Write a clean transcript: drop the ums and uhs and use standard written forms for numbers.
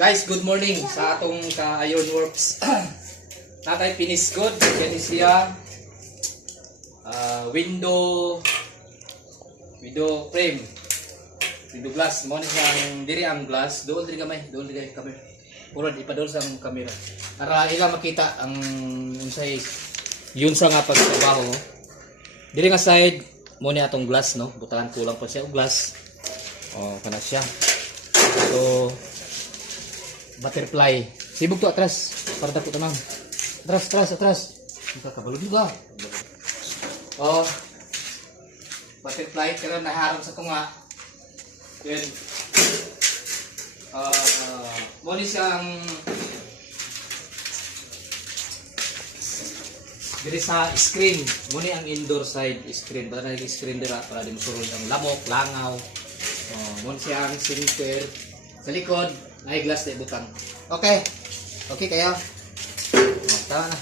Guys, good morning sa atong ka-Iron Works. Natay finish good. Yan siya. Window frame. Window glass. Mo ni siyang diri ang glass. Doon diri kamay. Doon diri kamay. Puro ipadol sa camera. Para ila makita ang unsay yun sa nga pagtrabaho. Diri nga side mo ni atong glass, no. Butahan kulang pa siya og glass. Oh, kana siya. So butterfly. Sibog to atras para dako tamang. Atras. Magkakabalod juga. Oh. Butterfly karon naharap sa tunga. Then mo ni siyang diri sa screen. Mo ni ang indoor side screen. Para nag screen dira para di mosurod ang lamok, langaw. Oh, mo ni siyang sinker sa likod. Ay glass na ibutang. Okay kayo. Oh, tama na.